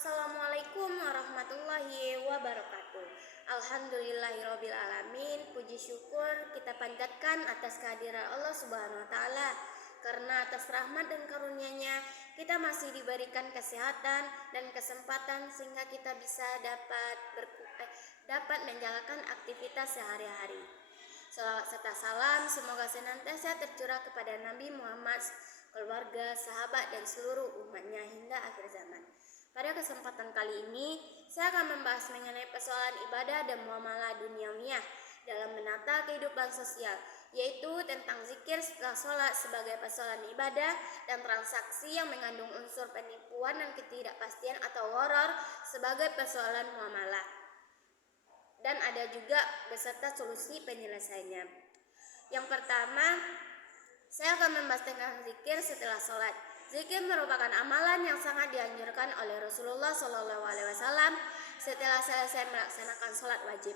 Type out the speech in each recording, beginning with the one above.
Assalamualaikum warahmatullahi wabarakatuh. Alhamdulillahirabbil alamin. Puji syukur kita panjatkan atas kehadiran Allah Subhanahu wa taala. Karena atas rahmat dan karunia-Nya kita masih diberikan kesehatan dan kesempatan sehingga kita bisa dapat menjalankan aktivitas sehari-hari. Salawat serta salam semoga senantiasa tercurah kepada Nabi Muhammad, keluarga, sahabat, dan seluruh umatnya hingga akhir zaman. Pada kesempatan kali ini, saya akan membahas mengenai persoalan ibadah dan muamalah duniawiyah dalam menata kehidupan sosial, yaitu tentang zikir setelah sholat sebagai persoalan ibadah dan transaksi yang mengandung unsur penipuan dan ketidakpastian atau gharar sebagai persoalan muamalah. Dan ada juga beserta solusi penyelesaiannya. Yang pertama, saya akan membahas tentang zikir setelah sholat. Zikir merupakan amalan yang sangat dianjurkan oleh Rasulullah SAW setelah selesai melaksanakan sholat wajib.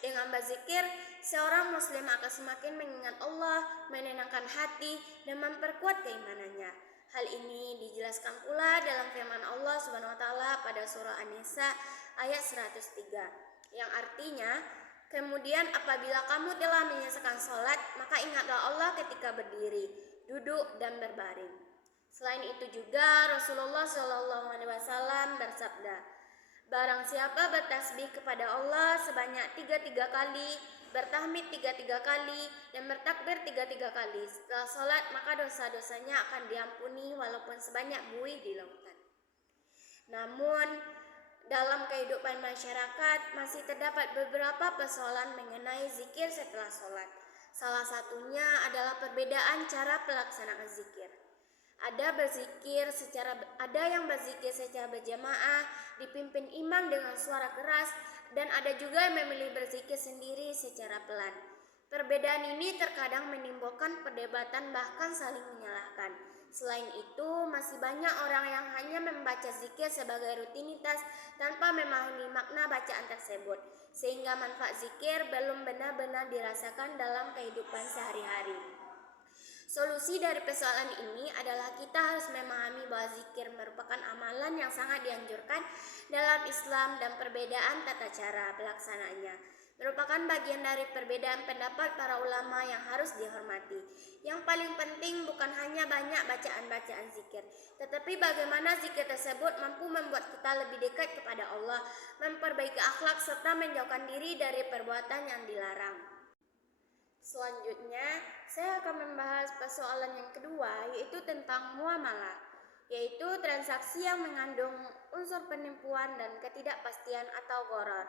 Dengan berzikir, seorang muslim akan semakin mengingat Allah, menenangkan hati, dan memperkuat keimanannya. Hal ini dijelaskan pula dalam firman Allah SWT pada surah An-Nisa ayat 103, yang artinya, kemudian apabila kamu telah menyelesaikan sholat, maka ingatlah Allah ketika berdiri, duduk, dan berbaring. Selain itu juga Rasulullah SAW bersabda, barang siapa bertasbih kepada Allah sebanyak 33 kali, bertahmid 33 kali, dan bertakbir 33 kali setelah sholat, maka dosa-dosanya akan diampuni walaupun sebanyak buih di lautan. Namun, dalam kehidupan masyarakat masih terdapat beberapa persoalan mengenai zikir setelah sholat. Salah satunya adalah perbedaan cara pelaksanaan zikir. Ada yang berzikir secara berjamaah, dipimpin imam dengan suara keras, dan ada juga yang memilih berzikir sendiri secara pelan. Perbedaan ini terkadang menimbulkan perdebatan bahkan saling menyalahkan. Selain itu, masih banyak orang yang hanya membaca zikir sebagai rutinitas tanpa memahami makna bacaan tersebut, sehingga manfaat zikir belum benar-benar dirasakan dalam kehidupan sehari-hari. Solusi dari persoalan ini adalah kita harus memahami bahwa zikir merupakan amalan yang sangat dianjurkan dalam Islam dan perbedaan tata cara pelaksanaannya merupakan bagian dari perbedaan pendapat para ulama yang harus dihormati. Yang paling penting bukan hanya banyak bacaan-bacaan zikir, tetapi bagaimana zikir tersebut mampu membuat kita lebih dekat kepada Allah, memperbaiki akhlak serta menjauhkan diri dari perbuatan yang dilarang. Selanjutnya, saya akan membahas persoalan yang kedua, yaitu tentang muamalah, yaitu transaksi yang mengandung unsur penipuan dan ketidakpastian atau gharar.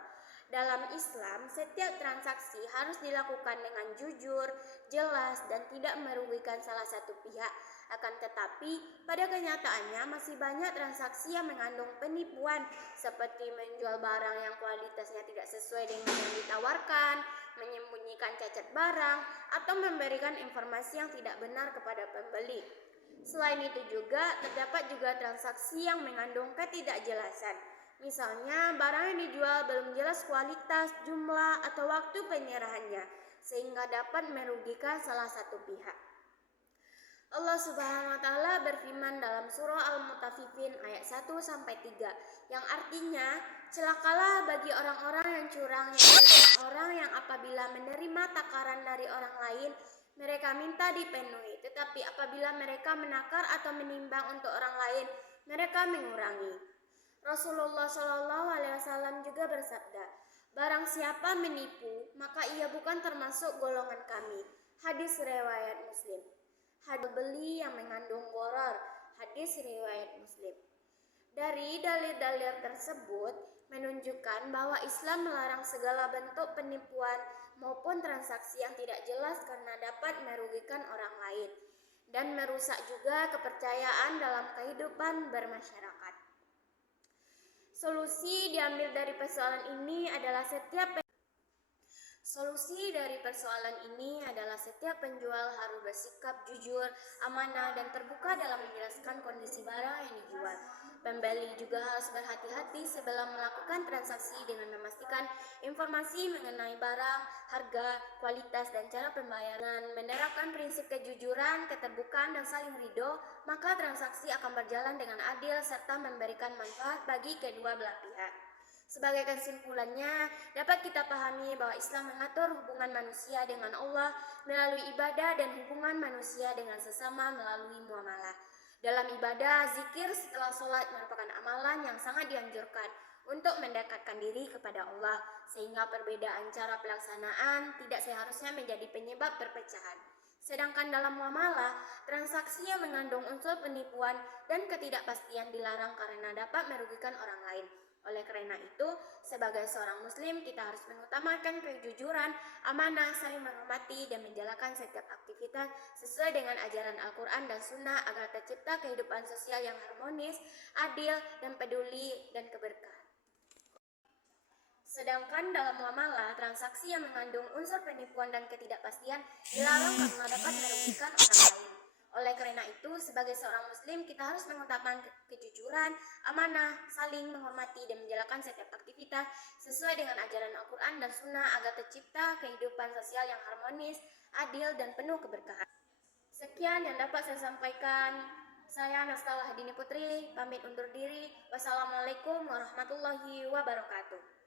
Dalam Islam, setiap transaksi harus dilakukan dengan jujur, jelas, dan tidak merugikan salah satu pihak. Akan tetapi, pada kenyataannya masih banyak transaksi yang mengandung penipuan, seperti menjual barang yang kualitasnya tidak sesuai dengan yang ditawarkan, menyembunyikan cacat barang, atau memberikan informasi yang tidak benar kepada pembeli. Selain itu juga terdapat juga transaksi yang mengandung ketidakjelasan. Misalnya barang yang dijual belum jelas kualitas, jumlah, atau waktu penyerahannya, sehingga dapat merugikan salah satu pihak. Allah Subhanahu wa taala berfirman dalam surah Al-Mutaffifin ayat 1-3 yang artinya, celakalah bagi orang-orang yang curang, yaitu orang yang apabila menerima takaran dari orang lain mereka minta dipenuhi, tetapi apabila mereka menakar atau menimbang untuk orang lain mereka mengurangi. Rasulullah SAW juga bersabda, barang siapa menipu maka ia bukan termasuk golongan kami. Hadis riwayat Muslim. Hadis beli yang mengandung gharar. Hadis riwayat Muslim. Dari dalil-dalil tersebut menunjukkan bahwa Islam melarang segala bentuk penipuan maupun transaksi yang tidak jelas karena dapat merugikan orang lain dan merusak juga kepercayaan dalam kehidupan bermasyarakat. Solusi diambil dari persoalan ini adalah Solusi dari persoalan ini adalah setiap penjual harus bersikap jujur, amanah, dan terbuka dalam menjelaskan kondisi barang yang dijual. Pembeli juga harus berhati-hati sebelum melakukan transaksi dengan memastikan informasi mengenai barang, harga, kualitas, dan cara pembayaran. Menerapkan prinsip kejujuran, keterbukaan, dan saling ridho, maka transaksi akan berjalan dengan adil serta memberikan manfaat bagi kedua belah pihak. Sebagai kesimpulannya, dapat kita pahami bahwa Islam mengatur hubungan manusia dengan Allah melalui ibadah dan hubungan manusia dengan sesama melalui muamalah. Dalam ibadah, zikir setelah sholat merupakan amalan yang sangat dianjurkan untuk mendekatkan diri kepada Allah, sehingga perbedaan cara pelaksanaan tidak seharusnya menjadi penyebab perpecahan. Sedangkan dalam muamalah, transaksi yang mengandung unsur penipuan dan ketidakpastian dilarang karena dapat merugikan orang lain. Oleh karena itu, sebagai seorang muslim, kita harus mengutamakan kejujuran, amanah, saling menghormati, dan menjalankan setiap aktivitas sesuai dengan ajaran Al-Quran dan Sunnah agar tercipta kehidupan sosial yang harmonis, adil, dan peduli, dan keberkahan. Sedangkan dalam muamalah, transaksi yang mengandung unsur penipuan dan ketidakpastian dilarang karena dapat merugikan orang lain. Oleh karena itu, sebagai seorang muslim, kita harus mengutamakan kejujuran, amanah, saling menghormati, dan menjalankan setiap aktivitas sesuai dengan ajaran Al-Quran dan Sunnah agar tercipta kehidupan sosial yang harmonis, adil, dan penuh keberkahan. Sekian yang dapat saya sampaikan. Saya Nastalah Hadini Putri, pamit undur diri. Wassalamualaikum warahmatullahi wabarakatuh.